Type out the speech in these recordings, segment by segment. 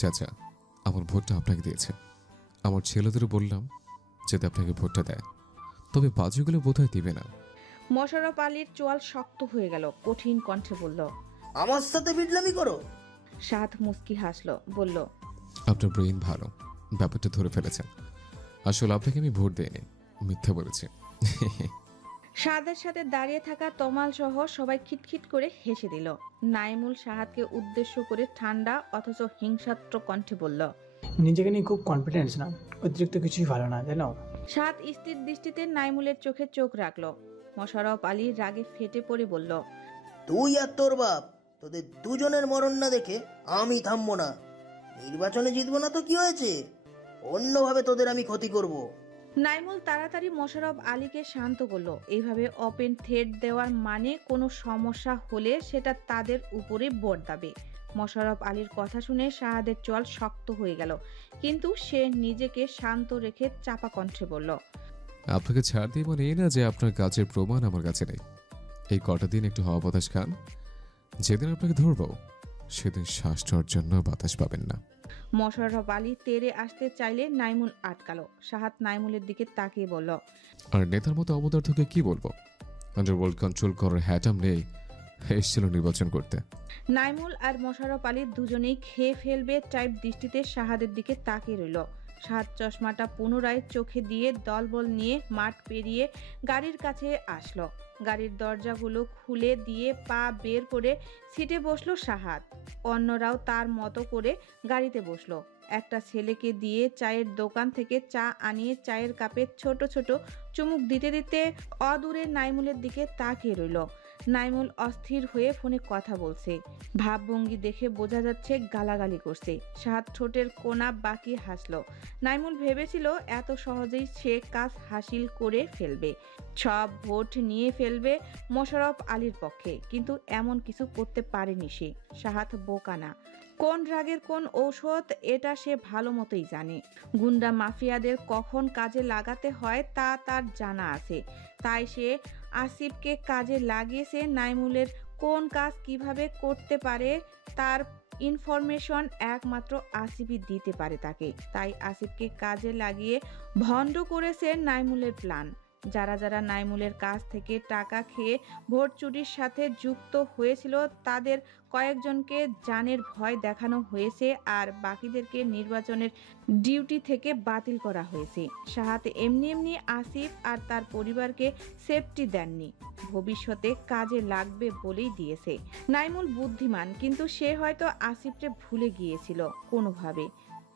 চাচা, আমার ভোটটা আপনাকে দিয়েছে। আমার ছেলেদেরও বললাম যাতে আপনাকে ভোটটা দেয়, তবে বাজুগুলো বোধহয় দিবে না। মোশাররফ আলীর চোয়াল শক্ত হয়ে গেল, কঠিন কণ্ঠে বলল, আমার সাথে বিড়লামি করো? সাদ মুস্কি হাসলো, বলল, আপনার ব্রেইন ভালো, ব্যাপারটা ধরে ফেলেছেন। আসলে আপনাকে আমি ভোট দেইনি, মিথ্যা বলেছি। সাদের সাথে দাঁড়িয়ে থাকা তমাল সহ সবাই খিটখিট করে হেসে দিল। নাইমুল সাহাদকে উদ্দেশ্য করে ঠান্ডা অথচ হিংসাত্মক কণ্ঠে বলল, নিজেকে নিয়ে খুব কনফিডেন্স না, অতিরিক্ত কিছুই ভালো না, জানো। সাদ স্থির দৃষ্টিতে নাইমুলের চোখে চোখ রাখলো। মোশাররফ আলী রাগে ফেটে পড়ে বলল, তুই আর তোর বাপ, তোদের দুজনের মরণ না দেখে আমি থামবো না। নির্বাচনে জিতবো না তো কি হয়েছে, অন্যভাবে তোদের আমি ক্ষতি করব। নাইমুল তাড়াতাড়ি মোশাররফ আলীকে শান্ত করলো। এইভাবে ওপেন থ্রেট দেওয়ার মানে কোনো সমস্যা হলে সেটা তাদের উপরে বর্তাবে। মোশাররফ আলীর কথা শুনে শাহাদের চোয়াল শক্ত হয়ে গেল, কিন্তু সে নিজেকে শান্ত রেখে চাপা কণ্ঠে বলল, আপনাকে ছাড় দিয়ে মানে এই না যে আপনার কাজের প্রমাণ আমার কাছে নেই। এই কটা দিন একটু হাওয়া বাতাস খান, যেদিন আপনাকে ধরবো সেদিন শ্বাস নেওয়ার জন্য বাতাস পাবেন না। মোশাররফ আলী তেরে আসতে চাইলে নাইমুল আটকালো। শাহাদ নাইমুলের দিকে তাকিয়ে বলল, আর নেতার মতো অবদার্থকে কি বলবো, আন্ডারওয়ার্ল্ড কন্ট্রোল করার হ্যাটাম নেই, এসেছিল নির্বাচন করতে। নাইমুল আর মোশাররফ আলী দুজনেই খেয়ে ফেলবে টাইপ দৃষ্টিতে শাহাদের দিকে তাকিয়ে রইল। শাহাদ চশমাটা পুনরায় চোখে দিয়ে দলবল নিয়ে মাঠ পেরিয়ে গাড়ির কাছে আসলো। গাড়ির দরজাগুলো খুলে দিয়ে পা বের করে সিটে বসলো শাহাদ। অন্যরাও তার মতো করে গাড়িতে বসলো। একটা ছেলেকে দিয়ে চায়ের দোকান থেকে চা আনিয়ে চায়ের কাপে ছোট ছোট চুমুক দিতে দিতে অদূরে নাইমুলের দিকে তাকিয়ে রইল। নাইমুল অস্থির হয়ে ফোনে কথা বলছে, ভাবভঙ্গি দেখে বোঝা যাচ্ছে গালাগালি করছে। শাহাদ ঠোঁটের কোনা বাকি হাসলো। নাইমুল ভেবেছিল এত সহজেই সে কাজ হাসিল করে ফেলবে, সব ভোট নিয়ে ফেলবে মোশাররফ আলীর পক্ষে, কিন্তু এমন কিছু করতে পারেনি সে। শাহাদ বোকা না, কোন রাগের কোন ঔষধ এটা সে ভালো মতোই জানে। গুন্ডা মাফিয়াদের কখন কাজে লাগাতে হয় তা তার জানা আছে, তাই সে আসিফকে কাজে লাগিয়েছে। নাইমুলের কোন কাজ কিভাবে করতে পারে তার ইনফরমেশন একমাত্র আসিফই দিতে পারে তাকে, তাই আসিফকে কাজে লাগিয়ে ভণ্ড করেছে নাইমুলের প্ল্যান। যারা যারা নাইমুলের কাছ থেকে টাকা খেয়ে ভোট চুরির সাথে যুক্ত হয়েছিল তাদের কয়েকজনকে জানের ভয় দেখানো হয়েছে, আর বাকিদেরকে নির্বাচনের ডিউটি থেকে বাতিল করা হয়েছে। শাহাদ এমনি এমনি আসিফ আর তার পরিবারকে সেফটি দেননি, ভবিষ্যতে কাজে লাগবে বলেই দিয়েছে। নাইমুল বুদ্ধিমান, কিন্তু সে হয়তো আসিফকে ভুলে গিয়েছিল কোনোভাবে,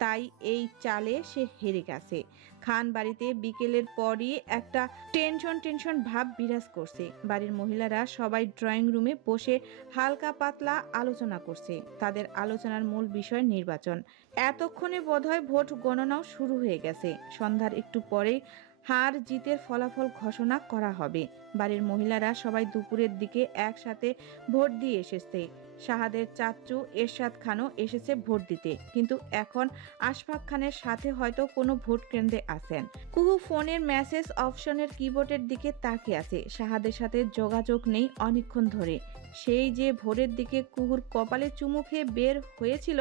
তাই এই চালে সে হেরে গেছে। খান বাড়িতে বিকেলের পরই একটা টেনশন ভাব বিরাজ করছে। বাড়ির মহিলারা সবাই ড্রয়িং রুমে বসে হালকা পাতলা আলোচনা করছে। তাদের আলোচনার মূল বিষয় নির্বাচন। এতক্ষণে বোধহয় ভোট গণনাও শুরু হয়ে গেছে। সন্ধ্যার একটু পরেই হার জিতের ফলাফল ঘোষণা করা হবে। বাড়ির মহিলারা সবাই দুপুরের দিকে একসাথে ভোট দিয়ে এসেছে। শাহাদের চাচু এরশাদ খানও এসেছে ভোট দিতে, কিন্তু এখন আশফাক খানের সাথে হয়তো কোনো ভোট কেন্দ্রে আছেন। কুহু ফোনের মেসেজ অপশনের কিবোর্ডের দিকে তাকিয়ে আছে। শাহাদের সাথে যোগাযোগ নেই অনেকক্ষণ ধরে। সেই যে ভোরের দিকে কুহুর কপালে চুমু খেয়ে বের হয়েছিল,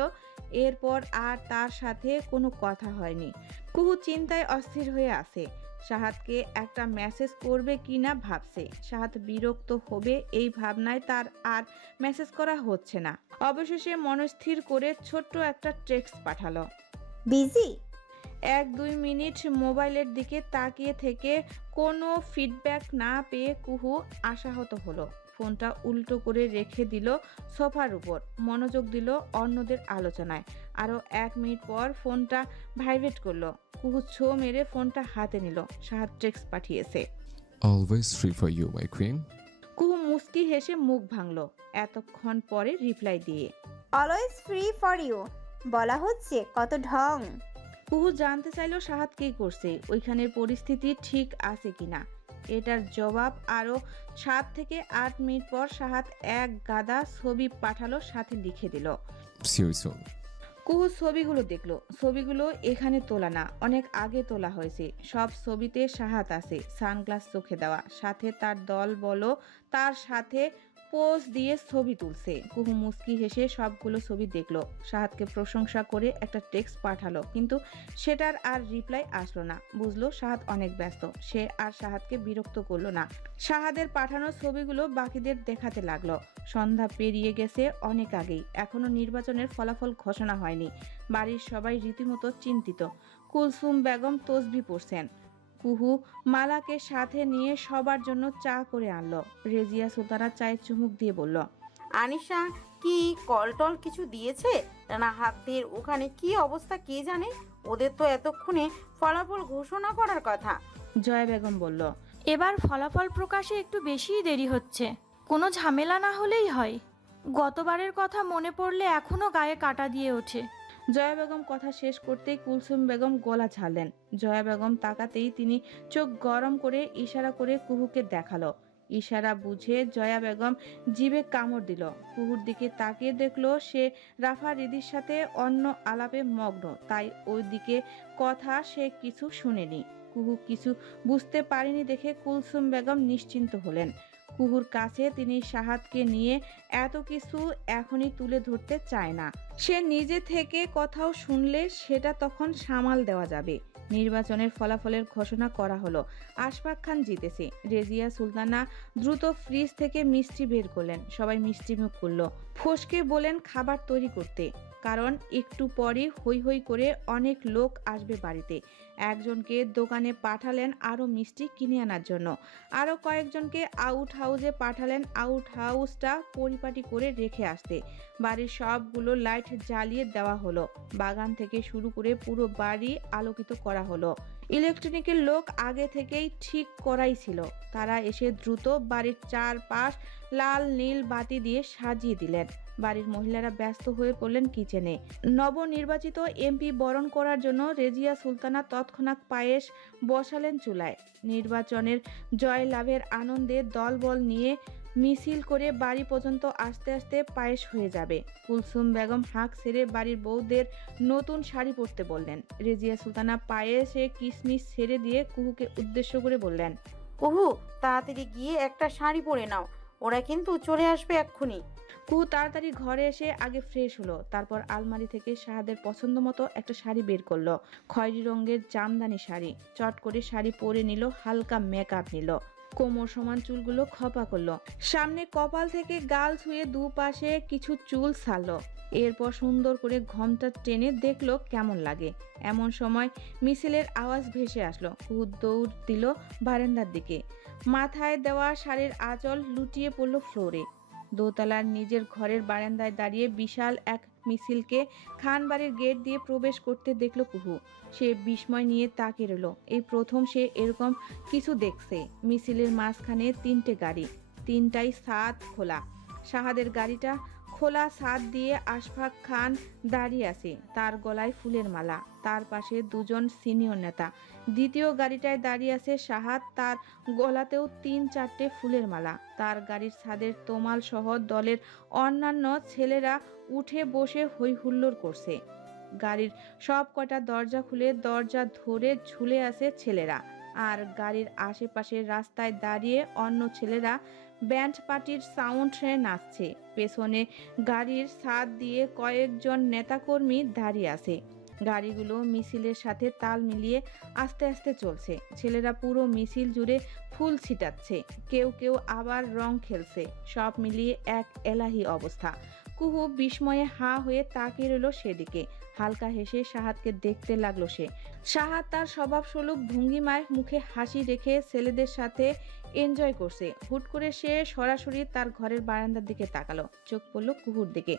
এরপর আর তার সাথে কোনো কথা হয়নি। কুহু চিন্তায় অস্থির হয়ে আছে, শাহাদকে একটা মেসেজ করবে কিনা ভাবছে। শাহাদ বিরক্ত হবে এই ভাবনায় তার আর মেসেজ করা হচ্ছে না। অবশেষে মনস্থির করে ছোট্ট একটা টেক্সট পাঠালো, বিজি। 1-2 মিনিট মোবাইলের দিকে তাকিয়ে থেকে কোনো ফিডব্যাক না পেয়ে কুহু আশাহত হলো। ফোনটা উল্টো করে রেখে দিল সোফার উপর, মনোযোগ দিল অন্যদের আলোচনায়। আরো 1 মিনিট পর ফোনটা ভাইব্রেট করলো। কুহু ছো মেরে ফোনটা হাতে নিল। শাহাদ টেক্সট পাঠিয়েছে, always free for you my queen. Kuhu মুস্কি হেসে মুখ ভাঙলো এতক্ষণ পরে রিপ্লাই দিয়ে, অলওয়েজ ফ্রি ফর ইউ। বলা হচ্ছে কত ঢং। কুহু জানতে চাইলো সাহাদ কি করছে, ওইখানের পরিস্থিতি ঠিক আছে কিনা। এটার জবাব আরো 7 থেকে 8 মিনিট পর সাহাদ এক গাদা ছবি পাঠালো, সাথে লিখে দিল। সিউসুন। কুহু ছবিগুলো দেখলো। ছবিগুলো এখানে তোলা না, অনেক আগে তোলা হয়েছে। সব ছবিতে সাহাদ আছে, সানগ্লাস চোখে দেওয়া, সাথে তার দল বলো তার সাথে পোজ দিয়ে ছবি তুলছে। কুহু মুস্কি হেসে সবগুলো ছবি দেখলো, সাহাদকে প্রশংসা করে একটা টেক্সট পাঠালো, কিন্তু সেটার আর রিপ্লাই আসলো না। বুঝলো সাহাদ অনেক ব্যস্ত, সে আর সাহাদকে বিরক্ত করলো না। সাহাদের পাঠানো ছবিগুলো বাকিদের দেখাতে লাগলো। সন্ধ্যা পেরিয়ে গেছে অনেক আগেই, এখনো নির্বাচনের ফলাফল ঘোষণা হয়নি। বাড়ির সবাই রীতিমতো চিন্তিত। কুলসুম বেগম তসবি পড়ছেন। কুহু মালাকে সাথে নিয়ে সবার জন্য চা করে আনলো। রেজিয়া সুলতানা চায়ে চুমুক দিয়ে বলল, আনিশা কি কলটল কিছু দিয়েছে না? হাতের ওখানে কি অবস্থা কে জানে, ওদের তো এতক্ষণে ফলাফল ঘোষণা করার কথা। জয়া বেগম বলল, এবার ফলাফল প্রকাশে একটু বেশিই দেরি হচ্ছে, কোনো ঝামেলা না হলেই হয়। গতবারের কথা মনে পড়লে এখনো গায়ে কাটা দিয়ে ওঠে। জয়া বেগম কথা শেষ করতেই কুলসুম বেগম গলা ছাড়লেন। জয়া বেগম তাকাতেই তিনি চোখ গরম করে ইশারা করে কুহুকে দেখালো। ইশারা বুঝে জয়া বেগম জিভে কামড় দিল। কুহুর দিকে তাকিয়ে দেখলো সে রাফা রিদির সাথে অন্য আলাপে মগ্ন, তাই ওই দিকে কথা সে কিছু শুনেনি। কুহু কিছু বুঝতে পারেনি দেখে কুলসুম বেগম নিশ্চিন্ত হলেন। কুহুর কাছে তিনি সাহাদকে নিয়ে এত কিছু এখনই তুলে ধরতে চায় না। সে নিজে থেকে কথাও শুনলে সেটা তখন সামাল দেওয়া যাবে। নির্বাচনের ফলাফলের ঘোষণা করা হলো। আশফাক খান জিতেছে। রেজিয়া সুলতানা দ্রুত ফ্রিজ থেকে মিষ্টি বের করলেন। সবাই মিষ্টি মুখ করলো। ফসকে বলেন খাবার তৈরি করতে, কারণ একটু পরই হৈ হৈ করে অনেক লোক আসবে বাড়িতে। একজনকে দোকানে পাঠালেন আরো মিষ্টি কিনে আনার জন্য। আরো কয়েকজনকে আউট হাউসে পাঠালেন আউট হাউসটা পরিপাটি করে রেখে আসতে। বাড়ির সবগুলো লাইট জ্বালিয়ে দেওয়া হলো। বাগান থেকে শুরু করে পুরো বাড়ি আলোকিত করা হলো। ইলেকট্রনিকের লোক আগে থেকেই ঠিক করাই ছিল। তারা এসে দ্রুত বাড়ির চারপাশ লাল নীল বাতি দিয়ে সাজিয়ে দিলেন। বাড়ির মহিলারা ব্যস্ত হয়ে পড়লেন কিচেনে। নবনির্বাচিত এমপি বরণ করার জন্য রেজিয়া সুলতানা তৎক্ষণাৎ পায়েস বসালেন চুলায়। নির্বাচনের জয় লাভের আনন্দে দলবল নিয়ে মিছিল করে বাড়ি পর্যন্ত আস্তে আস্তে পায়েস হয়ে যাবে। কুলসুম বেগম হাঁক ছেড়ে বাড়ির বউদের নতুন শাড়ি পরতে বললেন। রেজিয়া সুলতানা পায়েসে কিশমিশ ছেড়ে দিয়ে কুহুকে উদ্দেশ্য করে বললেন, কুহু, তাড়াতাড়ি গিয়ে একটা শাড়ি পরে নাও, ওরা কিন্তু চলে আসবে এক্ষুনি। কুহু তাড়াতাড়ি ঘরে এসে আগে ফ্রেশ হলো, তারপর আলমারি থেকে শাহাদের পছন্দ মতো একটা শাড়ি বের করলো। খয়েরি রঙের জামদানি শাড়ি। চট করে শাড়ি পরে নিল, হালকা মেকআপ নিল, কোমর সমান চুলগুলো খপা করলো, সামনে কপাল থেকে গাল ছুঁয়ে দুপাশে কিছু চুল ছাড়লো। এরপর সুন্দর করে ঘোমটা টেনে দেখলো কেমন লাগে। এমন সময় মিছিলের আওয়াজ ভেসে আসলো। কুহু দৌড় দিল বারান্দার দিকে। মাথায় দেওয়া শাড়ির আঁচল লুটিয়ে পড়লো ফ্লোরে। দোতলার নিজের ঘরের বারান্দায় দাঁড়িয়ে বিশাল এক মিছিলকে খান বাড়ির গেট দিয়ে প্রবেশ করতে দেখলো কুহু। সে বিস্ময় নিয়ে তাকিয়ে রইল। এই প্রথম সে এরকম কিছু দেখছে। মিছিলের মাঝখানে 3টে গাড়ি, 3টাই ছাদ খোলা। শাহাদের গাড়িটা খোলা, ছাদ দিয়ে আশফাক খান দাঁড়িয়ে আছে, তার গলায় ফুলের মালা। তার পাশে 2জন সিনিয়র নেতা। দ্বিতীয় গাড়িটায় দাঁড়িয়ে আছে শাহাদ, তার গলাতেও 3-4টে ফুলের মালা। তার গাড়ির ছাদের তোমাল সহ দলের অন্যান্য ছেলেরা উঠে বসে হই হুল্লোড় করছে। গাড়ির সব কটা দরজা খুলে দরজা ধরে ঝুলে আছে ছেলেরা। আর গাড়ির আশেপাশে রাস্তায় দাঁড়িয়ে অন্য ছেলেরা ব্যান্ড পার্টির সাউন্ডে নাচছে। পেছনে গাড়ির ছাদ দিয়ে কয়েকজন নেতাকর্মী দাঁড়িয়ে আছে। গাড়িগুলো মিছিলের সাথে তাল মিলিয়ে আস্তে আস্তে চলছে। ছেলেরা পুরো মিছিল জুড়ে ফুল ছিটাচ্ছে, কেউ কেউ আবার রং খেলছে। সব মিলিয়ে এক এলাহি অবস্থা। কুহু বিস্ময়ে হাঁ হয়ে তাকিয়ে রইল সেদিকে। হালকা হেসে শাহাদকে দেখতে লাগলো সে। শাহাদ তার স্বভাবস্বরূপ ভঙ্গিমায় মুখে হাসি রেখে ছেলেদের সাথে এনজয় করছে। হুট করে সে সরাসরি তার ঘরের বারান্দার দিকে তাকালো। চোখ পড়ল কুহুর দিকে।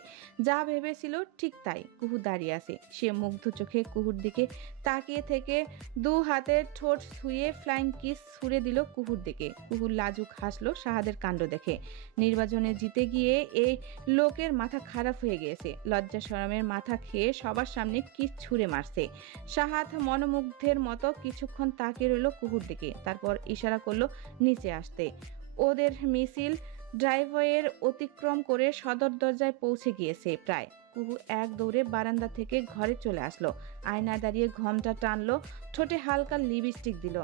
যা ভেবেছিল ঠিক তাই, কুহু দাঁড়িয়ে আছে। সে মুগ্ধ চোখে কুহুর দিকে তাকিয়ে থেকে দু হাতের ঠোঁট ছুঁয়ে ফ্লাইং কিস ছুঁড়ে দিল কুহুর দিকে। কুহু লাজুক হাসলো শাহাদের কাণ্ড দেখে। নির্বাচনে জিতে গিয়ে এই লোকের মাথা খারাপ হয়ে গিয়েছে। লজ্জা শরমের মাথা খেয়ে সবার সামনে কিস ছুঁড়ে মারছে। শাহাদ মনোমুগ্ধের মতো কিছুক্ষণ তাকিয়ে রইল কুহুর দিকে, তারপর ইশারা করলো নিচে আসতে। ওদের মিছিল ড্রাইভওয়ের অতিক্রম করে সদর দরজায় পৌঁছে গিয়েছে প্রায়। কুহু এক দৌড়ে বারান্দা থেকে ঘরে চলে আসলো। আয়না দাঁড়িয়ে ঘোমটা টানলো, ঠোঁটে হালকা লিপস্টিক দিল।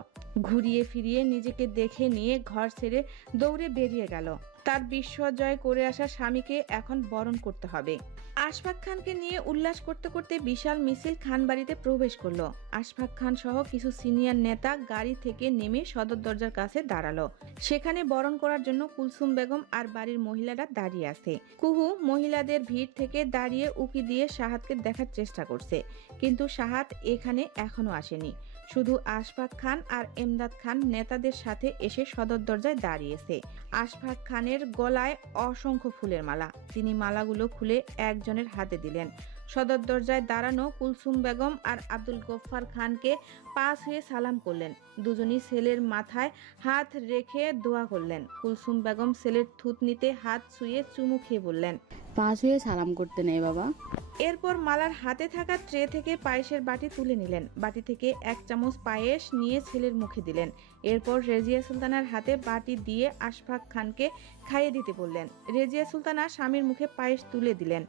ঘুরিয়ে ফিরিয়ে নিজেকে দেখে নিয়ে ঘর ছেড়ে দৌড়ে বেরিয়ে গেল। তার বিশ্বজয় করে আসা স্বামীকে এখন বরণ করতে হবে। আশফাক খানকে নিয়ে উল্লাস করতে করতে বিশাল মিছিল খান বাড়িতে প্রবেশ করলো। আশফাক খান সহ কিছু সিনিয়র নেতা গাড়ি থেকে নেমে সদর দরজার কাছে দাঁড়ালো। সেখানে বরণ করার জন্য কুলসুম বেগম আর বাড়ির মহিলারা দাঁড়িয়ে আছে। কুহু মহিলাদের ভিড় থেকে দাঁড়িয়ে উকি দিয়ে শাহাদকে দেখার চেষ্টা করছে, কিন্তু শাহাদ এখানে এখনো আসেনি। শুধু আশফাক খান আর এমদাদ খান নেতাদের সাথে এসে সদর দরজায় দাঁড়িয়েছে। আশফাক খানের গলায় অসংখ্য ফুলের মালা। তিনি মালাগুলো খুলে একজনের হাতে দিলেন। সদর দরজায় দাঁড়ানো কুলসুম বেগম আর আব্দুল গফফার খানকে পাশ হয়ে সালাম করলেন। দুজনই ছেলের মাথায় হাত রেখে দোয়া করলেন। কুলসুম বেগম ছেলের থুতনিতে হাত ছুঁয়ে চুমু খেয়ে বললেন, পাশ হয়ে সালাম করতে নেই বাবা। এরপর মালার হাতে থাকা ট্রে থেকে পায়েসের বাটি তুলে নিলেন। বাটি থেকে 1 চামচ পায়েস নিয়ে ছেলের মুখে দিলেন। এরপর রেজিয়া সুলতানার হাতে বাটি দিয়ে আশফাক খানকে খাইয়ে দিতে বললেন। রেজিয়া সুলতানা স্বামীর মুখে পায়েস তুলে দিলেন।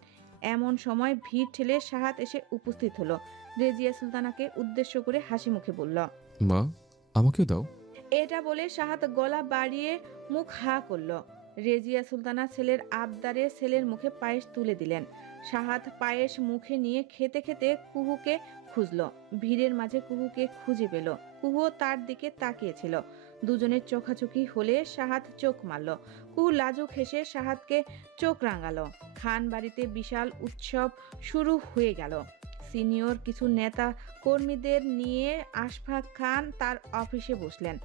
এমন সময় ভিড় ঠেলে শাহাদ এসে উপস্থিত হলো। রেজিয়া সুলতানাকে উদ্দেশ্য করে হাসি মুখে বলল, মা, আমাকেও দাও। এটা বলে শাহাদ গলা বাড়িয়ে মুখ হা করলো। রেজিয়া সুলতানা ছেলের আবদারে ছেলের মুখে পায়েস তুলে দিলেন। শাহাদ পায়েস মুখে নিয়ে খেতে খেতে কুহুকে খুঁজলো। ভিড়ের মাঝে কুহুকে খুঁজে পেল। কুহুও তার দিকে তাকিয়েছিল। দুজনের চোখাচোখি হলে শাহাদ চোখ মারল। কুহু লাজুক হেসে শাহাদকে চোখ রাঙালো। খান বাড়িতে বিশাল উৎসব শুরু হয়ে গেল। সিনিয়র কিছু নেতা কর্মীদের নিয়ে আশফাক খান তার অফিসে বসলেন।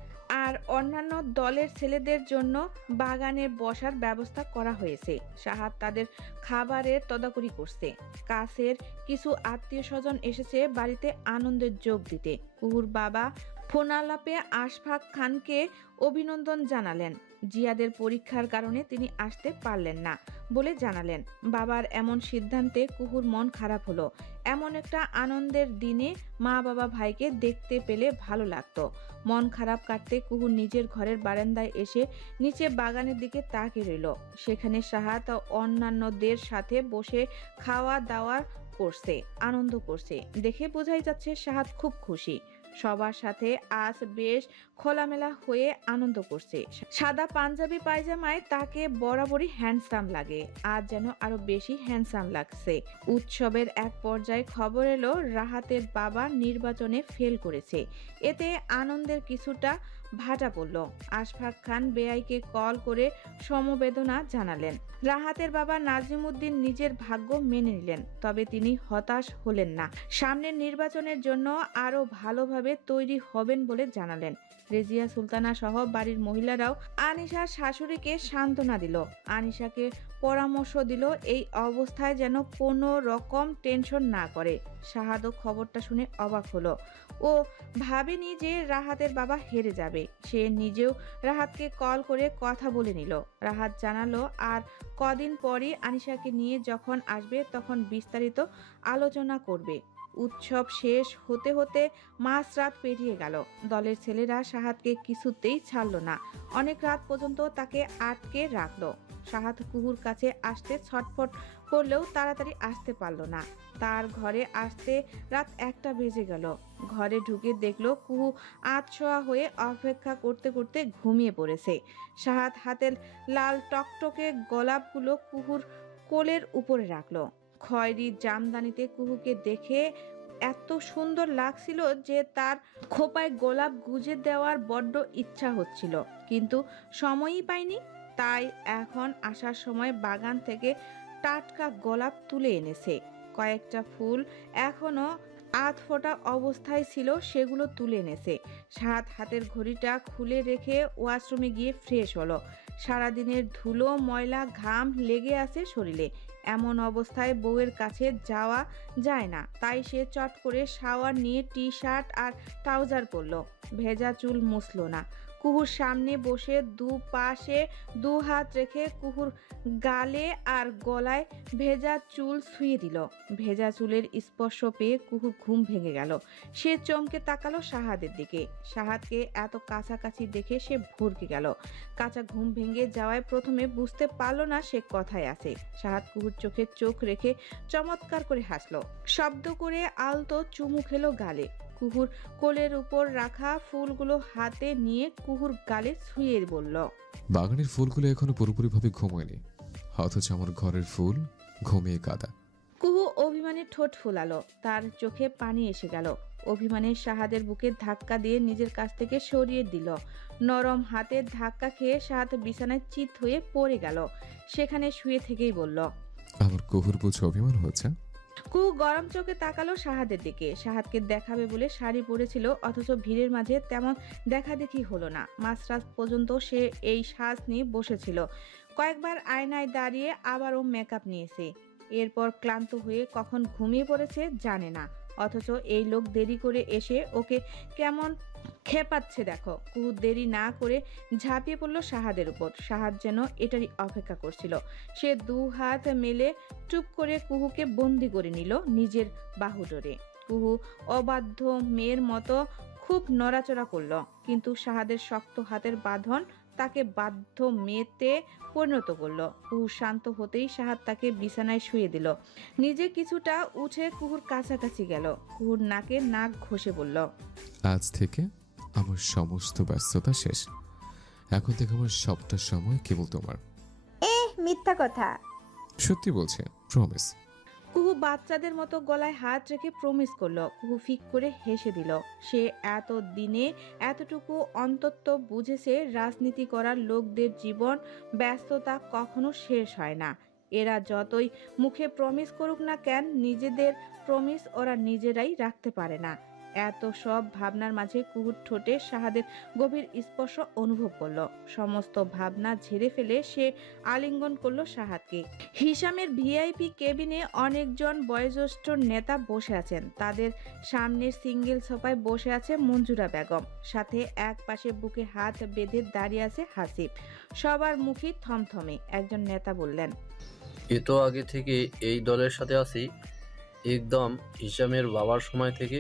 আর অন্যান্য দলের ছেলেদের জন্য বাগানে বসার ব্যবস্থা করা হয়েছে। শাহাদ তাদের খাবারের তদারকি করছে। কাছের কিছু আত্মীয় স্বজন এসেছে বাড়িতে আনন্দের যোগ দিতে। কুহুর বাবা ফোনালাপে আশফাক খানকে অভিনন্দন জানালেন। জিয়াদের পরীক্ষার কারণে তিনি আসতে পারলেন না বলে জানালেন। বাবার এমন সিদ্ধান্তে কুহুর মন খারাপ হলো। এমন একটা আনন্দের দিনে মা বাবা ভাইকে দেখতে পেলে ভালো লাগতো। মন খারাপ কাটতে কুহু নিজের ঘরের বারান্দায় এসে নিচে বাগানের দিকে তাকিয়ে রইল। সেখানে শাহাদ ও অন্যান্যদের সাথে বসে খাওয়া দাওয়া করছে, আনন্দ করছে। দেখে বোঝাই যাচ্ছে শাহাদ খুব খুশি। সবার সাথে আজ বেশ খোলামেলা হয়ে আনন্দ করছে। সাদা পাঞ্জাবি পায়জামায় তাকে বরাবরই হ্যান্ডসাম লাগে, আজ যেন আরো বেশি হ্যান্ডসাম লাগছে। উৎসবের এক পর্যায়ে খবর এলো রাহাতের বাবা নির্বাচনে ফেল করেছে। এতে আনন্দের কিছুটা ভাটা পড়ল। আশফাক খান বেআইকে কল করে সমবেদনা জানালেন। রাহাতের বাবা নাজিমুদ্দিন নিজের ভাগ্য মেনে নিলেন, তবে তিনি হতাশ হলেন না। সামনের নির্বাচনের জন্য আরো ভালোভাবে তৈরি হবেন বলে জানালেন। রেজিয়া সুলতানা সহ বাড়ির মহিলারাও আনিশার শাশুড়িকে সান্ত্বনা দিল। আনিশাকে পরামর্শ দিল এই অবস্থায় যেন কোনো রকম টেনশন না করে। শাহাদও খবরটা শুনে অবাক হলো। ও ভাবেনি যে রাহাতের বাবা হেরে যাবে। সে নিজেও রাহাতকে কল করে কথা বলে নিল। রাহাত জানালো আর কদিন পরই আনিশাকে নিয়ে যখন আসবে তখন বিস্তারিত আলোচনা করবে। উৎসব শেষ হতে হতে মাঝরাত পেরিয়ে গেল। দলের ছেলেরা শাহাদকে কিছুতেই ছাড়লো না। অনেক রাত পর্যন্ত তাকে আটকে রাখলো। শাহাদ কুহুর কাছে আসতে ছটফট করলেও তাড়াতাড়ি আসতে পারল না। তার ঘরে আসতে রাত 1টা বেজে গেল। ঘরে ঢুকে দেখলো কুহু আধশোয়া হয়ে অপেক্ষা করতে করতে ঘুমিয়ে পড়েছে। শাহাদ হাতের লাল টকটকে গোলাপগুলো কুহুর কোলের উপরে রাখলো। খয়েরি জামদানিতে কুহুকে দেখে এত সুন্দর লাগছিল যে তার খোপায় গোলাপ গুজে দেওয়ার বড্ড ইচ্ছা হচ্ছিল, কিন্তু সময়ই পাইনি। তাই এখন আসার সময় বাগান থেকে টাটকা গোলাপ তুলে এনেছে। কয়েকটা ফুল এখনো আধফোটা অবস্থায় ছিল সেগুলো তুলে এনেছে। সাহাদ হাতের ঘড়িটা খুলে রেখে ওয়াশরুমে গিয়ে ফ্রেশ হলো। সারাদিনের ধুলো ময়লা ঘাম লেগে আছে শরীরে। এমন অবস্থায় বউয়ের কাছে যাওয়া যায় না, তাই সে চট করে শাওয়ার নিয়ে টি শার্ট আর ট্রাউজার পরলো। ভেজা চুল মুছলো না। কুহুর সামনে বসে দুপাশে দু হাত রেখে কুহুর গালে আর গলায় ভেজা চুল ছুঁয়ে দিল। ভেজা চুলের স্পর্শ পেয়ে কুহুর ঘুম ভেঙে গেল। সে চমকে তাকালো শাহাদের দিকে। শাহাদকে এত কাছাকাছি দেখে সে ভরকে গেল। কাঁচা ঘুম ভেঙে যাওয়ায় প্রথমে বুঝতে পারল না সে কথায় আছে। শাহাদ কুহুর চোখে চোখ রেখে চমৎকার করে হাসলো। শব্দ করে আলতো চুমু খেলো গালে। কুহুর কোলের উপর রাখা ফুলগুলো হাতে নিয়ে কুহুর গালে ছুঁয়ে বলল, বাগানের ফুলগুলো এখনো পুরোপুরিভাবে ঘুমোয়নি, অথচ আমার ঘরের ফুল ঘুমিয়ে কাদা। কুহু অভিমানে ঠোঁট ফুলালো। তার চোখে পানি এসে গেল। অভিমানে শাহাদের বুকে ধাক্কা দিয়ে নিজের কাছ থেকে সরিয়ে দিল। নরম হাতে ধাক্কা খেয়ে শাহাদ বিছানায় চিত হয়ে পড়ে গেল। সেখানে শুয়ে থেকেই বলল, আমার কুহুর বুঝে অভিমান হয়েছে? কুহু গরম চোখে তাকালো শাহাদের দিকে। শাহাদকে দেখাবে বলে শাড়ি পরেছিল, অথচ ভিড়ের মাঝে তেমন দেখাদেখি হলো না। মাঝরাত পর্যন্ত সে এই সাজ নিয়ে বসেছিল। কয়েকবার আয়নায় দাঁড়িয়ে আবারও মেকআপ নিয়েছে। এরপর ক্লান্ত হয়ে কখন ঘুমিয়ে পড়েছে জানে না। অথচ এই লোক দেরি করে এসে ওকে কেমন খেপাচ্ছে দেখো। কুহু দেরি না করে ঝাঁপিয়ে পড়লো শাহাদের উপর। শাহাদ যেন এটারই অপেক্ষা করছিল। সে দু হাত মেলে চুপ করে কুহুকে বন্দি করে নিল নিজের বাহুডোরে। কুহু অবাধ্য মেয়ের মতো খুব নড়াচড়া করলো, কিন্তু শাহাদের শক্ত হাতের বাঁধন তাকে বাধ্য মেয়েতে পরিণত করলো। কুহু শান্ত হতেই শাহাদ তাকে বিছানায় শুয়ে দিল। নিজে কিছুটা উঠে কুহুর কাছাকাছি গেল। কুহুর নাকে নাক ঘষে বলল, আজ থেকে আমার সমস্ত ব্যস্ততা শেষ। এখন থেকে আমার সবটা সময় কেবল তোমার। মিথ্যা কথা। সত্যি বলছে, প্রমিস। কুহু বাচ্চাদের মতো গলায় হাত রেখে প্রমিস করলো। কুহু ফিক করে হেসে দিল। সে এত দিনে এতটুকু অন্তত বুঝেছে রাজনীতি করার লোকদের জীবন ব্যস্ততা কখনো শেষ হয় না। এরা যতই মুখে প্রমিস করুক না কেন, নিজেদের প্রমিস ওরা নিজেরাই রাখতে পারে না। এত সব ভাবনার মাঝে কুহুর ঠোঁটে শাহাদের গভীর স্পর্শ অনুভব করলো। সমস্ত ভাবনা ঝেড়ে ফেলে সে আলিঙ্গন করলো শাহাদকে। হিশামের ভিআইপি কেবিনে অনেকজন বয়োজ্যেষ্ঠ নেতা বসে আছেন। তাদের সামনের সিঙ্গেল সোফায় বসে আছে মঞ্জুরা বেগম। সাথে এক পাশে বুকে হাত বেঁধে দাঁড়িয়ে আছে হাসিব। সবার মুখই থমথমে। একজন নেতা বললেন, এ তো আগে থেকে এই দলের সাথে আছি, একদম হিশামের বাবার সময় থেকে।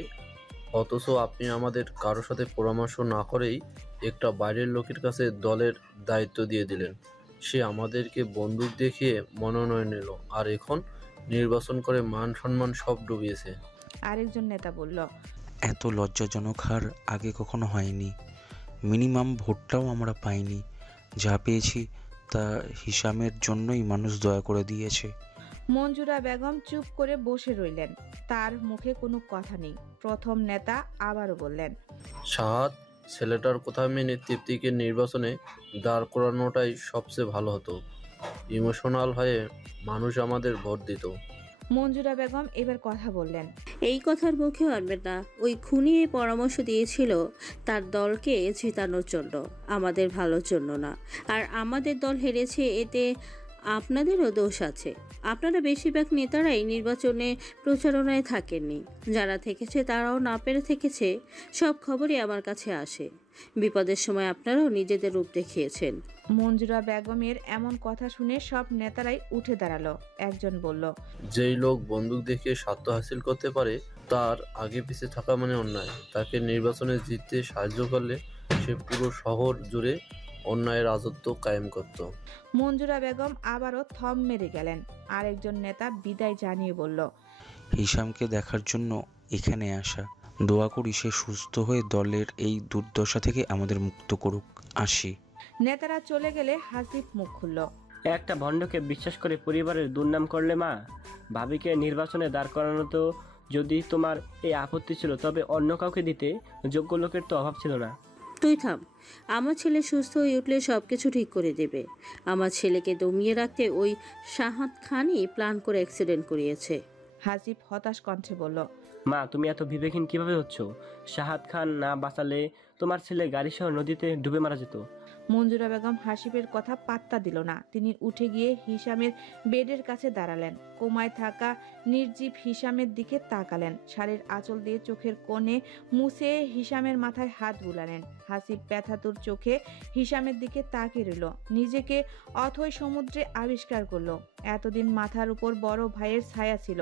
অথচ আপনি আমাদের কারো সাথে পরামর্শ না করেই একটা বাইরের লোকের কাছে দলের দায়িত্ব দিয়ে দিলেন। সে আমাদেরকে বন্দুক দেখিয়ে মনোনয়ন নিল, আর এখন নির্বাচন করে মান সম্মান সব ডুবিয়েছে। আরেকজন নেতা বলল, এত লজ্জাজনক হার আগে কখনো হয়নি। মিনিমাম ভোটটাও আমরা পাইনি। যা পেয়েছি তা হিসামের জন্যই মানুষ দয়া করে দিয়েছে। মঞ্জুরা বেগম চুপ করে বসে রইলেন। তার মুখে কোনো কথা নেই। প্রথম নেতা আবারও বললেন, শাহাদ, ছেলেটার কথা মেনে তৃপ্তিকে নির্বাচনে দাঁড় করানোটাই সবচেয়ে ভালো হতো। ইমোশনাল হয়ে মানুষ আমাদের ভোট দিত। মঞ্জুরা বেগম এবার কথা বললেন, এই কথার মুখে আনবেন না। ওই খুনি এই পরামর্শ দিয়েছিল তার দলকে জেতানোর জন্য, আমাদের ভালোর জন্য না। আর আমাদের দল হেরেছে, এতে আপনাদেরও দোষ আছে। আপনারা বেশিরভাগ নেতারাই নির্বাচনে প্রচারণায় থাকেননি। যারা থেকেছে তারাও না পেরে থেকেছে। সব খবরই আমার কাছে আসে। বিপদের সময় আপনারাও নিজেদের রূপ দেখিয়েছেন। মঞ্জুরা বেগমের এমন কথা শুনে সব নেতারাই উঠে দাঁড়ালো। একজন বলল, যেই লোক বন্দুক দেখিয়ে স্বার্থ হাসিল করতে পারে তার আগে পিছে থাকা মানে অন্যায়। তাকে নির্বাচনে জিততে সাহায্য করলে সে পুরো শহর জুড়ে অন্যায়ের রাজত্ব কায়েম করত। মঞ্জুরা বেগম আবারও থম মেরে গেলেন। আরেকজন নেতা বিদায় জানিয়ে বলল, হিসামকে দেখার জন্য এখানে আসা। দোয়া করি সে সুস্থ হয়ে দলের এই দুর্দশা থেকে আমাদের মুক্ত করুক। আসি। নেতারা চলে গেলে হাসিব মুখ খুলল, একটা ভণ্ডকে বিশ্বাস করে পরিবারের দুর্নাম করলে মা। ভাবিকে নির্বাচনে দাঁড় করানো তো যদি তোমার এই আপত্তি ছিল, তবে অন্য কাউকে দিতে যোগ্য লোকের তো অভাব ছিল না। তুই থাম। আমার ছেলে সুস্থ হয়ে উঠলে সব কিছু ঠিক করে দেবে। আমার ছেলেকে দমিয়ে রাখতে ওই শাহাদ খানই প্ল্যান করে অ্যাক্সিডেন্ট করিয়েছে। হাসিব হতাশ কণ্ঠে বলল, মা, তুমি এত বিবেকহীন কিভাবে হচ্ছ? শাহাদ খান না বাঁচালে তোমার ছেলে গাড়িসহ নদীতে ডুবে মারা যেত। মঞ্জুরা বেগম হাসিবের কথা পাত্তা দিল না। তিনি উঠে গিয়ে হিসামের বেডের কাছে দাঁড়ালেন। কোমায় থাকা নির্জীব হিসামের দিকে তাকালেন। শাড়ির আঁচল দিয়ে চোখের কোণে মুছে হিসামের মাথায় হাত বুলালেন। হাসিব ব্যথাতুর চোখে হিসামের দিকে তাকিয়ে রইল। নিজেকে অথৈ সমুদ্রে আবিষ্কার করলো। এতদিন মাথার উপর বড় ভাইয়ের ছায়া ছিল,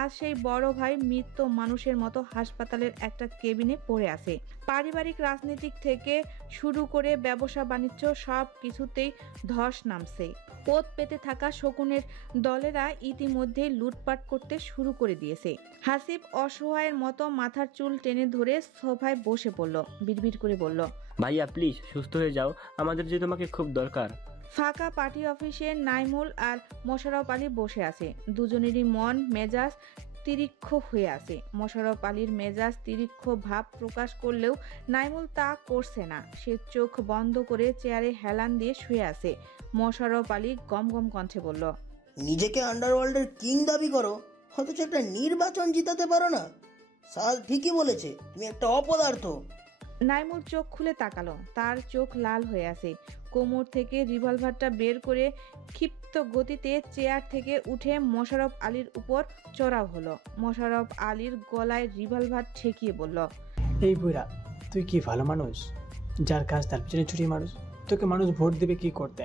আজ সেই বড় ভাই মৃত মানুষের মতো হাসপাতালের একটা কেবিনে পড়ে আছে। পারিবারিক রাজনীতি থেকে শুরু করে ব্যবসা বাণিজ্য সব কিছুতেই ধস নামছে। পথ পেতে থাকা শকুনের দলেরা ইতিমধ্যে লুটপাট করতে শুরু করে দিয়েছে। হাসিব অসহায়ের মতো মাথার চুল টেনে ধরে সোফায় বসে পড়ল। বিড়বিড় করে বলল, ভাইয়া প্লিজ সুস্থ হয়ে যাও, আমাদের যে তোমাকে খুব দরকার। ফাঁকা পার্টি অফিসে নাইমুল আর মোশাররফ আলী বসে আছে। দুজনেরই মন মেজাজ তিরিক্ষ হয়ে আছে। মোশাররফ আলীর মেজাজ তিরিক্ষ ভাব প্রকাশ করলেও নাইমুল তা করছে না। সে চোখ বন্ধ করে চেয়ারে হেলান দিয়ে শুয়ে আছে। মোশাররফ আলী গমগম কণ্ঠে বলল, নিজেকে আন্ডারওয়ার্ল্ডের কিং দাবি করো, অথচ একটা নির্বাচন জিতাতে পারো না। সাল ঠিকই বলেছে, তুমি একটা অপদার্থ। নাইমুল চোখ খুলে তাকালো। তার চোখ লাল হয়ে আছে। কোমর থেকে রিভলভারটা বের করে ক্ষিপ্ত গতিতে চেয়ার থেকে উঠে মোশাররফ আলীর উপর চড়াও হলো। মোশাররফ আলীর গলায় রিভলভার ঠেকিয়ে বলল, এই বুড়া, তুই কি ভালো মানুষ? যার কাজ তার পিছনে ছুটি মানুষ। তোকে মানুষ ভোট দেবে কি করতে?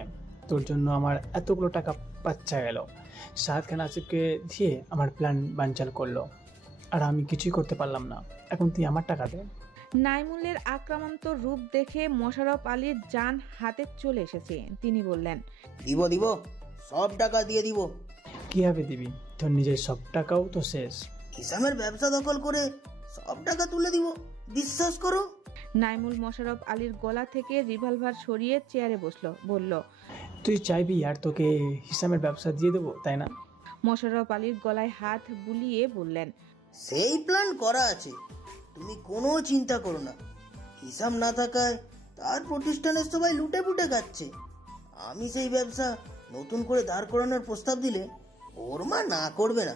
তোর জন্য আমার এতগুলো টাকা বাচ্চা গেল। শাহাদ খান আসিফকে দিয়ে আমার প্ল্যান বানচাল করলো, আর আমি কিছুই করতে পারলাম না। এখন তুই আমার টাকা দে। নাইমুলের আক্রান্ত রূপ দেখে মোশাররফ আলীর জান হাতে চলে এসেছে। তিনি বললেন, দিব, সব টাকা দিয়ে দিব। কিভাবে দিবি? তোর নিজের সব টাকাও তো শেষ। হিসামের ব্যবসা দখল করে সব টাকা তুলে দিব, বিশ্বাস করো। নাইমুল মোশাররফ আলীর গলা থেকে রিভলভার সরিয়ে চেয়ারে বসলো। বলল, তুই চাইবি আর তোকে হিসামের ব্যবসা দিয়ে দেবো, তাই না? মোশাররফ আলীর গলায় হাত বুলিয়ে বললেন, সেই প্ল্যান করা আছে, তুমি কোনো চিন্তা করো না। হিসাব না থাকায় তার প্রতিষ্ঠানের সবাই লুটে পুটে খাচ্ছে। আমি সেই ব্যবসা নতুন করে দাঁড় করানোর প্রস্তাব দিলে ওর মা না করবে না।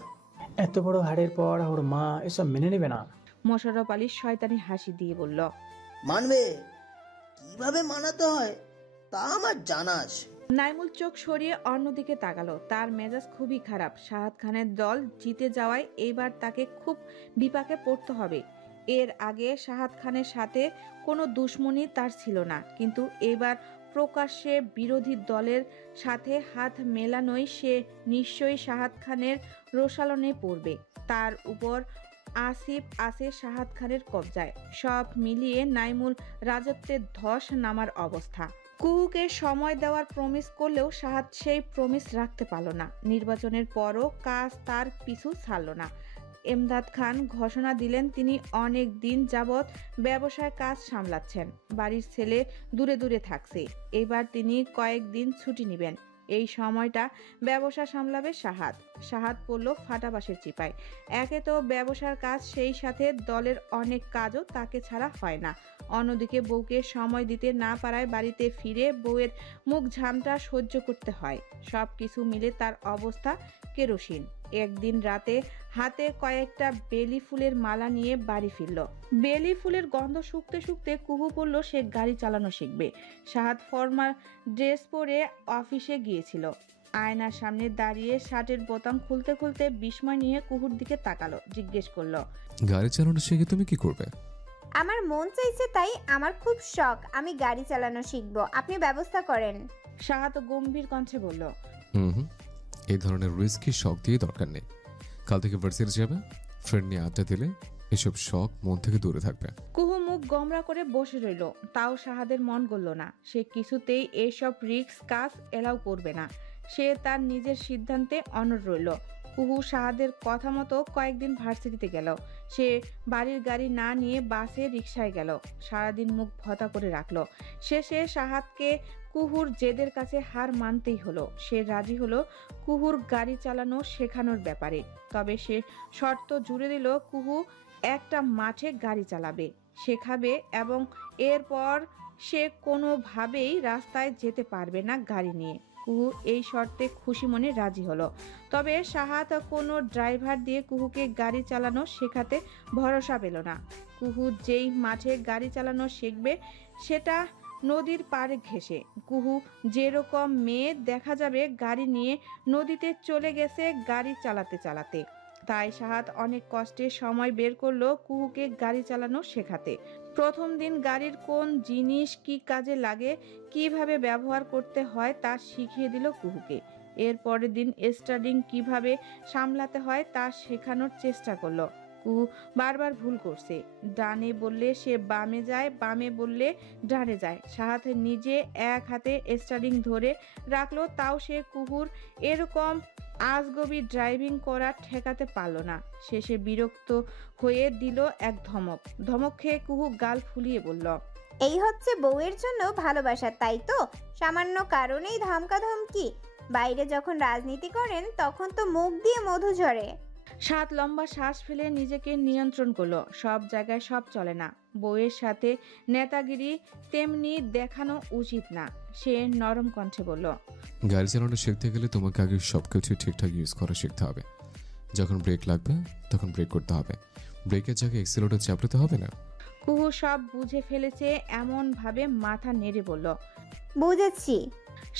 এত বড় হাড়ের পর ওর মা এসব মেনে নেবে না। মোশাররফ আলী শয়তানি হাসি দিয়ে বলল, মানবে, কিভাবে মানাতে হয় তা আমার জানা আছে। নাইমুল চোখ সরিয়ে অন্যদিকে তাকালো। তার মেজাজ খুবই খারাপ। শাহাদ খানের দল জিতে যাওয়ায় এইবার তাকে খুব বিপাকে পড়তে হবে। এর আগে শাহাদ খানের সাথে কোনো দুশ্মনী তার ছিল না, কিন্তু এবার প্রকাশ্যে বিরোধী দলের সাথে হাত মেলানোই সে নিশ্চয়ই শাহাদ খানের রোষালনে পড়বে। তার উপর আসিফ আছে শাহাদ খানের কবজায়। সব মিলিয়ে নাইমুল রাজত্বের ধস নামার অবস্থা। কুহুকে সময় দেওয়ার প্রমিস করলেও শাহাদ সেই প্রমিস রাখতে পারল না। নির্বাচনের পরও কাজ তার পিছু ছাড়ল না। এমদাদ খান ঘোষণা দিলেন তিনি অনেক দিন যাবৎ ব্যবসায় কাজ সামলাচ্ছেন। বাড়ির ছেলে দূরে দূরে থাকছে। এবার তিনি কয়েকদিন ছুটি নেবেন। এই সময়টা ব্যবসা সামলাবে শাহাদ পড়ল ফাটাবাসের চিপায়। একে তো ব্যবসার কাজ, সেই সাথে দলের অনেক কাজও তাকে ছাড়া হয় না। অন্যদিকে বউকে সময় দিতে না পারায় বাড়িতে ফিরে বউয়ের মুখ ঝামটা সহ্য করতে হয়। সব কিছু মিলে তার অবস্থা কেরোসিন। একদিন রাতে হাতে কয়েকটা বেলি ফুলের মালা নিয়ে বাড়ি ফিরল। বেলি ফুলের গন্ধ শুকতে শুকতে কুহু বলল সে গাড়ি চালানো শিখবে। শাহাদ ফর্মাল ড্রেস পরে অফিসে গিয়েছিল। আয়নার সামনে দাঁড়িয়ে শার্টের বোতাম খুলতে খুলতে বিস্ময় নিয়ে কুহুর দিকে তাকালো। জিজ্ঞেস করলো, গাড়ি চালানো শিখে তুমি কি করবে? আমার মন চাইছে তাই, আমার খুব শখ, আমি গাড়ি চালানো শিখবো, আপনি ব্যবস্থা করেন। শাহাদ গম্ভীর কণ্ঠে বলল, হুম, এই ধরনের রিস্কি শখ দিয়ে দরকার নেই। কাল থেকে ভার্সিটি যাবে, ফ্রেন্ড নিয়ে আড্ডা দিলে এসব শখ মন থেকে দূরে থাকবে। কুহু মুখ গমরা করে বসে রইল। তাও শাহাদের মন গলল না। সে কিছুতেই এসব রিস্ক কাজ এলাও করবে না। সে তার নিজের সিদ্ধান্তে অনড় রইল। কুহু শাহাদের কথা মতো কয়েকদিন ভার্সিটিতে গেল। সে বাড়ির গাড়ি না নিয়ে বাসে রিকশায় গেল। সারাদিন মুখ ভতা করে রাখলো। শেষে শাহাদকে কুহুর জেদের কাছে হার মানতেই হলো। সে রাজি হলো কুহুর গাড়ি চালানো শেখানোর ব্যাপারে। তবে সে শর্ত জুড়ে দিল কুহু একটা মাঠে গাড়ি চালাবে, শেখাবে এবং এরপর সে কোনোভাবেই রাস্তায় যেতে পারবে না গাড়ি নিয়ে। কুহু এই শর্তে খুশি মনে রাজি হলো। তবে সাহাদ কোনো ড্রাইভার দিয়ে কুহুকে গাড়ি চালানো শেখাতে ভরসা পেল না। কুহু যেই মাঠে গাড়ি চালানো শিখবে সেটা নদীর পাড়ে ঘেঁষে। কুহু যেরকম মেয়ে দেখা যাবে গাড়ি নিয়ে নদীতে চলে গেছে গাড়ি চালাতে চালাতে। তাই সাহাদ অনেক কষ্টে সময় বের করলো কুহুকে গাড়ি চালানো শেখাতে। প্রথম দিন গাড়ির কোন জিনিস কি কাজে লাগে, কিভাবে ব্যবহার করতে হয় তা শিখিয়ে দিল কুহুকে। এর পরের দিন স্টার্টিং কিভাবে সামলাতে হয় তা শেখানোর চেষ্টা করলো। কুহু বারবার ভুল করছে। ডানে বললে সে বামে যায়, বামে বললে ডানে যায়। সাহাদ নিজে এক হাতে স্টার্টিং ধরে রাখলো, তাও সে কুহুর এরকম আজগবি ড্রাইভিং করা ঠেকাতে পারল না। শেষে বিরক্ত হয়ে দিল এক ধমক। ধমক খেয়ে কুহু গাল ফুলিয়ে বলল, এই হচ্ছে বউয়ের জন্য ভালোবাসা, তাই তো? সামান্য কারণেই ধমকাধমকি। বাইরে যখন রাজনীতি করেন তখন তো মুখ দিয়ে মধু ঝরে। সাত লম্বা শ্বাস ফেলে নিজেকে নিয়ন্ত্রণ করলো। সব জায়গায় সব চলে না। বউয়ের সাথে নেতাগিরি তেমনি দেখানো উচিত না। সে নরম কণ্ঠে বলল, গাড়ি চালানো শিখতে গেলে তোমাকে আগে সবকিছু ঠিকঠাক ইউজ করা শিখতে হবে। যখন ব্রেক লাগবে তখন ব্রেক করতে হবে, ব্রেকের জায়গায় এক্সিলারেটর চাপতে হবে না। কুহু সব বুঝে ফেলেছে এমন ভাবে মাথা নেড়ে বলল, বুঝেছি।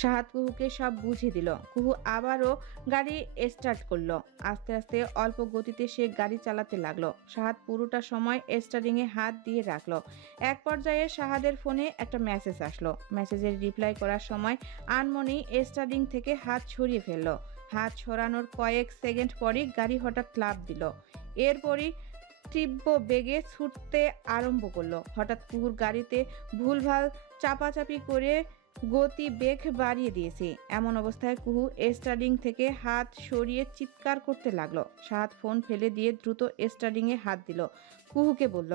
সাহাদ কুহুকে সব বুঝিয়ে দিল। কুহু আবারও গাড়ি স্টার্ট করলো। আস্তে আস্তে অল্প গতিতে সে গাড়ি চালাতে লাগলো। সাহাদ পুরোটা সময় স্টারিং এ হাত দিয়ে রাখলো। এক পর্যায়ে সাহাদের ফোনে একটা মেসেজ আসলো। মেসেজের রিপ্লাই করার সময় আনমনি স্টারিং থেকে হাত সরিয়ে ফেললো। হাত সরানোর কয়েক সেকেন্ড পরই গাড়ি হঠাৎ লাফ দিল। এরপরই তীব্র বেগে ছুটতে আরম্ভ করলো। হঠাৎ কুহুর গাড়িতে ভুলভাল চাপাচাপি করে গতি বেগ বাড়িয়ে দিয়েছে। এমন অবস্থায় কুহু স্টার্টিং থেকে হাত সরিয়ে চিৎকার করতে লাগলো। সাহাদ ফোন ফেলে দিয়ে দ্রুত স্টার্টিং এ হাত দিল। কুহুকে বলল,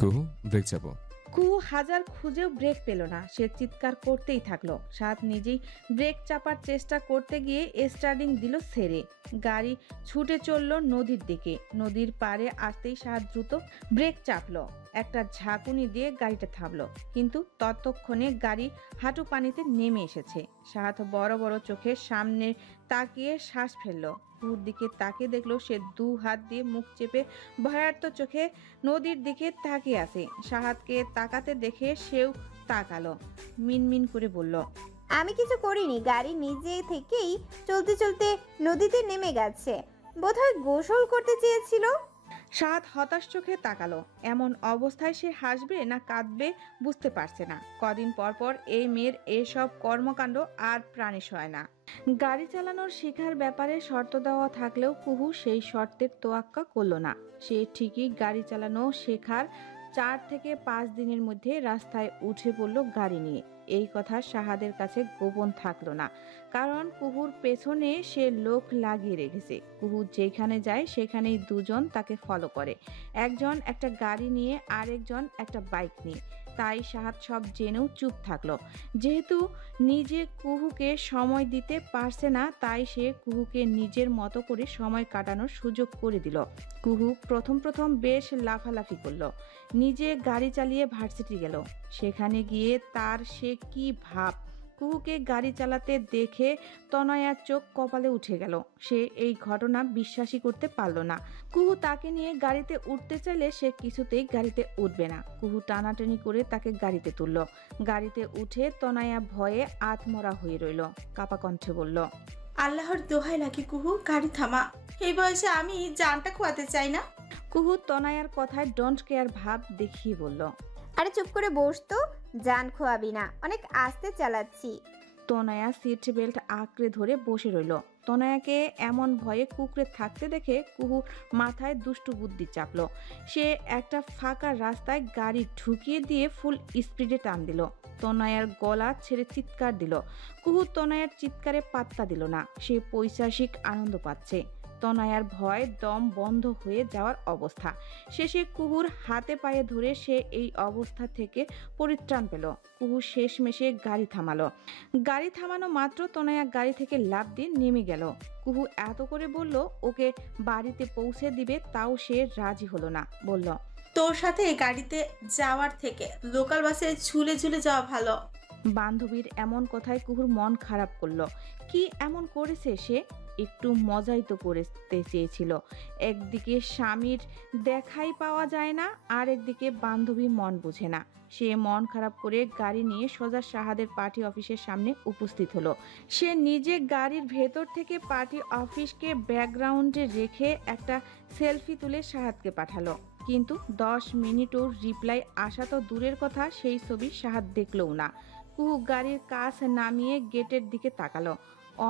কুহু ব্রেক চাপো। কুহু হাজার খুঁজেও ব্রেক পেল না। সে চিৎকার করতেই থাকলো। সাহাদ নিজেই ব্রেক চাপার চেষ্টা করতে গিয়ে স্টার্টিং দিল ছেড়ে। গাড়ি ছুটে চলল নদীর দিকে। নদীর পাড়ে আসতেই সাহাদ দ্রুত ব্রেক চাপলো। একটা ঝাঁকুনি দিয়ে গাড়িটা থামলো। কিন্তু ততক্ষণে গাড়ি হাঁটু পানিতে নেমে এসেছে। সাহাদ বড় বড় চোখে সামনে তাকিয়ে শ্বাস ফেললো। কুহুর দিকে তাকিয়ে দেখলো সে দু হাত দিয়ে মুখ চেপে ভয়ার্ত চোখে নদীর দিকে তাকিয়ে আছে। সাহাদকে তাকাতে দেখে সেও তাকালো। মিনমিন করে বলল, আমি কিছু করিনি, গাড়ি নিজে থেকেই চলতে চলতে নদীতে নেমে গেছে। বোধহয় গোসল করতে চেয়েছিল। সাহাদ হতাশ চোখে তাকালো। এমন অবস্থায় সে হাসবে না কাঁদবে বুঝতে পারছে না। কদিন পর পর এই মেয়ের এসব কর্মকাণ্ড আর প্রাণে সয় না। গাড়ি চালানোর শেখার ব্যাপারে শর্ত দেওয়া থাকলেও কুহু সেই শর্তের তোয়াক্কা করলো না। সে ঠিকই গাড়ি চালানো শেখার 4 থেকে 5 দিনের মধ্যে রাস্তায় উঠে পড়ল গাড়ি নিয়ে। এই কথা সাহাদের কাছে গোপন থাকলো না, কারণ কুহুর পেছনে সে লোক লাগিয়ে রেখেছে। কুহু যেখানে যায় সেখানেই দুজন তাকে ফলো করে। একজন একটা গাড়ি নিয়ে, আরেকজন একটা বাইক নিয়ে। তাই সাহাদ সব জেনেও চুপ থাকলো। যেহেতু নিজে কুহুকে সময় দিতে পারছে না, তাই সে কুহুকে নিজের মতো করে সময় কাটানোর সুযোগ করে দিল। কুহু প্রথম প্রথম বেশ লাফালাফি করলো। নিজে গাড়ি চালিয়ে ভার্সিটি গেল। সেখানে গিয়ে তার সে কি ভাব! কুহুকে গাড়ি চালাতে দেখে তনয়ার চোখ কপালে উঠে গেল। সে এই ঘটনা বিশ্বাসই করতে পারল না। কুহু তাকে নিয়ে গাড়িতে উঠতে চাইলে সে কিছুতেই গাড়িতে উঠবে না। কুহু টানাটানি করে তাকে গাড়িতে তুলল। গাড়িতে উঠে তনয়া ভয়ে আত্মরা হয়ে রইল। কাপা কণ্ঠে বলল, আল্লাহর দোহাই লাগে কুহু, গাড়ি থামা। এই বয়সে আমি জানটা খোয়াতে চাই না। কুহু তনয়ার কথায় ডোন্ট কেয়ার ভাব দেখিয়ে বলল, আরে চুপ করে বস তো, জান খোয়াবি না, অনেক আস্তে চালাচ্ছি। তনয়া সিট বেল্ট আঁকড়ে ধরে বসে রইল। তনয়াকে এমন ভয়ে কুকড়ে থাকতে দেখে কুহু মাথায় দুষ্টু বুদ্ধি চাপলো। সে একটা ফাঁকা রাস্তায় গাড়ি ঢুকিয়ে দিয়ে ফুল স্পিডে টান দিল। তনয়ার গলা ছেড়ে চিৎকার দিল। কুহু তনয়ার চিৎকারে পাত্তা দিল না। সে পৈশাসিক আনন্দ পাচ্ছে। তনয়ার ভয় দম বন্ধ হয়ে যাওয়ার অবস্থা। শেষে কুহুর হাতে পায়ে ধরে সে এই অবস্থা থেকে পরিত্রাণ পেল। কুহু শেষমেশে গাড়ি থামালো। গাড়ি থামানো মাত্র তনয়া গাড়ি থেকে লাফ দিয়ে নেমে গেল। কুহু এত করে বলল ওকে বাড়িতে পৌঁছে দিবে, তাও সে রাজি হলো না। বলল, তোর সাথে গাড়িতে যাওয়ার থেকে লোকাল বাসে ঝুলে ঝুলে যাওয়া ভালো। বান্ধবীর এমন কথায় কুহুর মন খারাপ করলো। কি এমন করেছে সে? একটু মজাই তো করতে চেয়েছিল। একদিকে স্বামীর দেখাই পাওয়া যায় না, আর একদিকে বান্ধবী মন বুঝে না। সে মন খারাপ করে গাড়ি নিয়ে সোজা শাহাদের পার্টি অফিসের সামনে উপস্থিত হলো। সে নিজে গাড়ির ভেতর থেকে পার্টি অফিসকে ব্যাকগ্রাউন্ডে রেখে একটা সেলফি তুলে শাহাদকে পাঠালো। কিন্তু 10 মিনিটও রিপ্লাই আসা তো দূরের কথা, সেই ছবি শাহাদ দেখলও না। কুহু গাড়ির কাছ নামিয়ে গেটের দিকে তাকালো।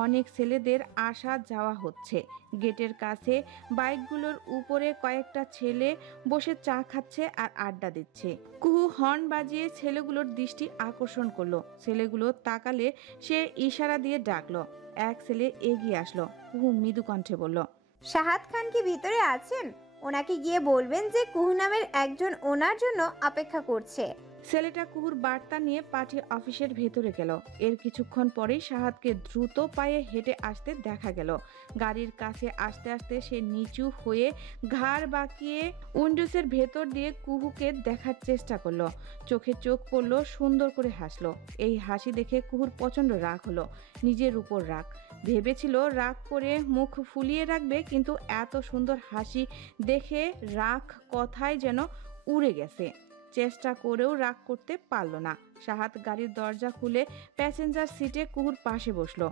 অনেক ছেলেদের আসা যাওয়া হচ্ছে। গেটের কাছে বাইকগুলোর উপরে কয়েকটা ছেলে বসে চা খাচ্ছে আর আড্ডা দিচ্ছে। কুহু হর্ন বাজিয়ে ছেলেগুলোর দৃষ্টি আকর্ষণ করলো। ছেলেগুলো তাকালে সে ইশারা দিয়ে ডাকলো। এক ছেলে এগিয়ে আসলো। কুহু মৃদু কণ্ঠে বলল, শাহাদ খান কি ভিতরে আছেন? ওনাকে গিয়ে বলবেন যে কুহু নামের একজন ওনার জন্য অপেক্ষা করছে। ছেলেটা কুহুর বার্তা নিয়ে পার্টি অফিসের ভেতরে গেল। এর কিছুক্ষণ পরেই শাহাদকে দ্রুত পায়ে হেঁটে আসতে দেখা গেল। গাড়ির কাছে আসতে আসতে সে নিচু হয়ে ঘাড় বাঁকিয়ে উইন্ডোজের ভেতর দিয়ে কুহুকে দেখার চেষ্টা করলো। চোখে চোখ পড়লো, সুন্দর করে হাসলো। এই হাসি দেখে কুহুর প্রচণ্ড রাগ হলো, নিজের উপর রাগ। ভেবেছিল রাগ করে মুখ ফুলিয়ে রাখবে, কিন্তু এত সুন্দর হাসি দেখে রাগ কথায় যেন উড়ে গেছে। চেষ্টা করেও রাগ করতে পারল না। শাহাদ গাড়ির দরজা খুলে প্যাসেঞ্জার সিটে কুহুর পাশে বসলো।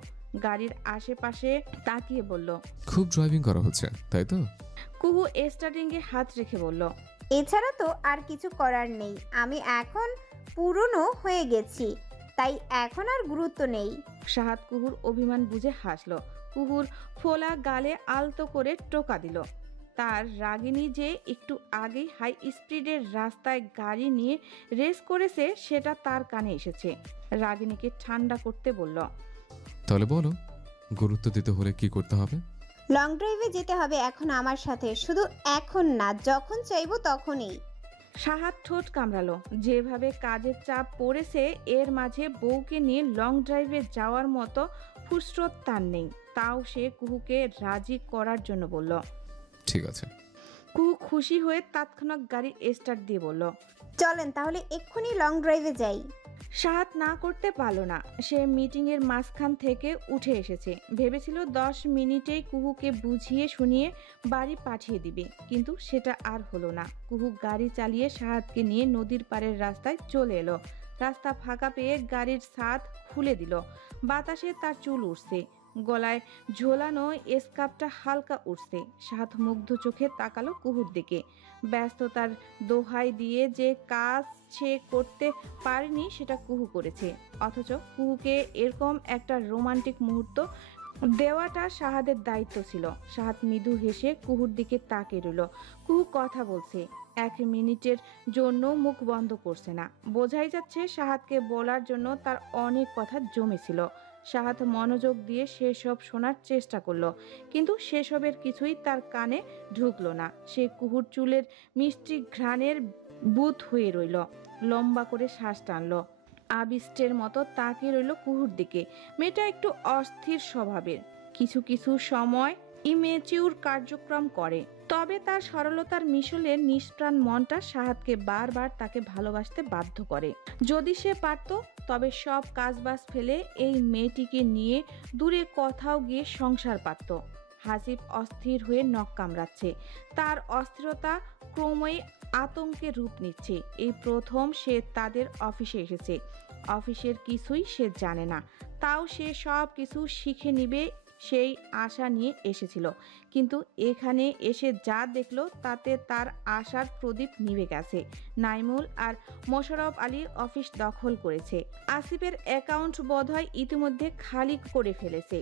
গাড়ির আশেপাশে তাকিয়ে বলল, খুব ড্রাইভিং করা হচ্ছে তাই তো? কুহু স্টার্টিংয়ে হাত রেখে বলল, এছাড়া তো আর কিছু করার নেই। আমি এখন পুরনো হয়ে গেছি, তাই এখন আর গুরুত্ব নেই। শাহাদ কুহুর অভিমান বুঝে হাসলো। কুহুর ফোলা গালে আলতো করে টোকা দিল। তার রাগিনী যে একটু আগেই হাই স্পিডের রাস্তায় গাড়ি নিয়ে রেস করেছে সেটা তার কানে এসেছে। রাগিনীকে ঠান্ডা করতে বলল, তাহলে বলো, গুরুত্ব দিতে হলে কি করতে হবে? লং ড্রাইভে যেতে হবে এখন আমার সাথে, শুধু এখন না, যখন চাইবো তখনই। শাহাদ ঠোঁট কামড়ালো। যেভাবে কাজের চাপ পড়েছে, এর মাঝে বউকে নিয়ে লং ড্রাইভে যাওয়ার মতো ফুরসত তার নেই। তাও সে কুহুকে রাজি করার জন্য বলল, ঠিক আছে। কুহু খুশি হয়ে তৎক্ষণাৎ গাড়ি স্টার্ট দিয়ে বলল, চলেন তাহলে এক্ষুনি লং ড্রাইভে যাই। শাহাদ না করতে পারল না। সে মিটিংয়ের মাঝখান থেকে উঠে এসেছে। ভেবেছিল 10 মিনিটেই কুহুকে বুঝিয়ে শুনিয়ে বাড়ি পাঠিয়ে দিবে, কিন্তু সেটা আর হলো না। কুহু গাড়ি চালিয়ে শাহাদকে নিয়ে নদীর পাড়ের রাস্তায় চলে এলো। রাস্তা ফাঁকা পেয়ে গাড়ির ছাদ খুলে দিল। বাতাসে তার চুল উঠছে, গলায় ঝোলানো স্কার্ফটা হালকা উঠছে। শাহাদ মুগ্ধ চোখে তাকালো কুহুর দিকে। ব্যস্ততার দোহাই দিয়ে যে কাজ সে করতে পারেনি সেটা কুহু করেছে। অথচ কুহুকে এরকম একটা রোমান্টিক মুহূর্ত দেওয়াটা শাহাদের দায়িত্ব ছিল। শাহাদ মৃদু হেসে কুহুর দিকে তাকিয়ে রইল। কুহু কথা বলছে, 1 মিনিটের জন্য মুখ বন্ধ করছে না। বোঝাই যাচ্ছে শাহাদকে বলার জন্য তার অনেক কথা জমেছিল। শাহাদ মনোযোগ দিয়ে সেসব শোনার চেষ্টা করলো, কিন্তু সেসবের কিছুই তার কানে ঢুকলো না। সে কুহুর চুলের মিষ্টি ঘ্রাণের বুঁদ হয়ে রইল। লম্বা করে শ্বাস টানলো। আবিষ্টের মতো তাকিয়ে রইল কুহুর দিকে। মেয়েটা একটু অস্থির স্বভাবের, কিছু কিছু সময় ইমেচিউর কার্যক্রম করে, তবে তার সরলতার মিশলে নিষ্প্রাণ মনটা শাহাদকে বারবার তাকে ভালোবাসতে বাধ্য করে। যদি সে পারত, তবে সব কাজবাজ ফেলে এই মেয়েটিকে নিয়ে দূরে কোথাও গিয়ে সংসার পারত। হাসিব অস্থির হয়ে নখ কামড়াচ্ছে। তার অস্থিরতা ক্রমেই আতঙ্কে রূপ নিচ্ছে। এই প্রথম সে তাদের অফিসে এসেছে। অফিসের কিছুই সে জানে না, তাও সে সব কিছু শিখে নিবে সেই আশা নিয়ে এসেছিল। কিন্তু এখানে এসে যা দেখলো তাতে তার আশার প্রদীপ নিভে গেছে। নাইমুল আর মোশাররফ আলী অফিস দখল করেছে। আসিফের অ্যাকাউন্ট বোধহয় ইতিমধ্যে খালি করে ফেলেছে।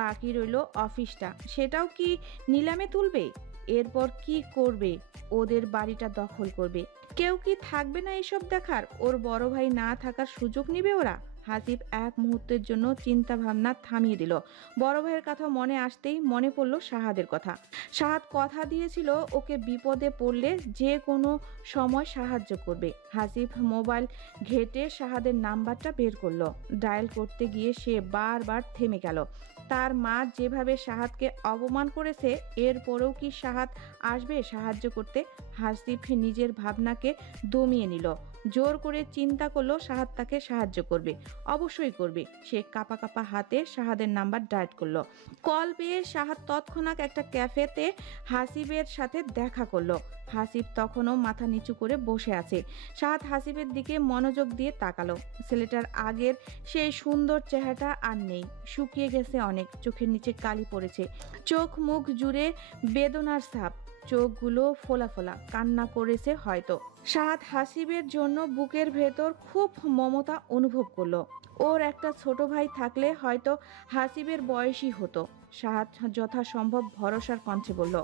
বাকি রইল অফিসটা, সেটাও কি নিলামে তুলবে? এরপর কি করবে? ওদের বাড়িটা দখল করবে। কেউ কি থাকবে না এসব দেখার? ওর বড় ভাই না থাকার সুযোগ নিবে ওরা? হাসিব এক মুহূর্তের জন্য চিন্তা ভাবনা থামিয়ে দিল। বড় ভাইয়ের কথা মনে আসতেই মনে পড়ল শাহাদের কথা। শাহাদ কথা দিয়েছিল ওকে বিপদে পড়লে যে কোনো সময় সাহায্য করবে। হাসিব মোবাইল ঘেটে শাহাদের নাম্বারটা বের করলো। ডায়াল করতে গিয়ে সে বারবার থেমে গেল। তার মা যেভাবে শাহাদকে অপমান করেছে, এরপরেও কি শাহাদ আসবে সাহায্য করতে? হাসিব নিজের ভাবনাকে দমিয়ে নিল। জোর করে চিন্তা করলো শাহাদ তাকে সাহায্য করবে, অবশ্যই করবে। সে কাপা কাপা হাতে শাহাদের নাম্বার ডায়েল করলো। কল পেয়ে শাহাদ তৎক্ষণাৎ একটা ক্যাফেতে হাসিবের সাথে দেখা করলো। হাসিব তখনও মাথা নিচু করে বসে আছে। শাহাদ হাসিবের দিকে মনোযোগ দিয়ে তাকালো। ছেলেটার আগের সেই সুন্দর চেহারাটা আর নেই, শুকিয়ে গেছে অনেক, চোখের নিচে কালি পড়েছে, চোখ মুখ জুড়ে বেদনার ছাপ, চোখগুলো ফোলা ফোলা, কান্না করেছে হয়তো। শাহাদ হাসিবের জন্য বুকের ভেতর খুব মমতা অনুভব করলো। ওর একটা ছোট ভাই থাকলে হয়তো হাসিবের বয়সী হতো। শাহাদ যথাসম্ভব ভরসার কণ্ঠে বলল,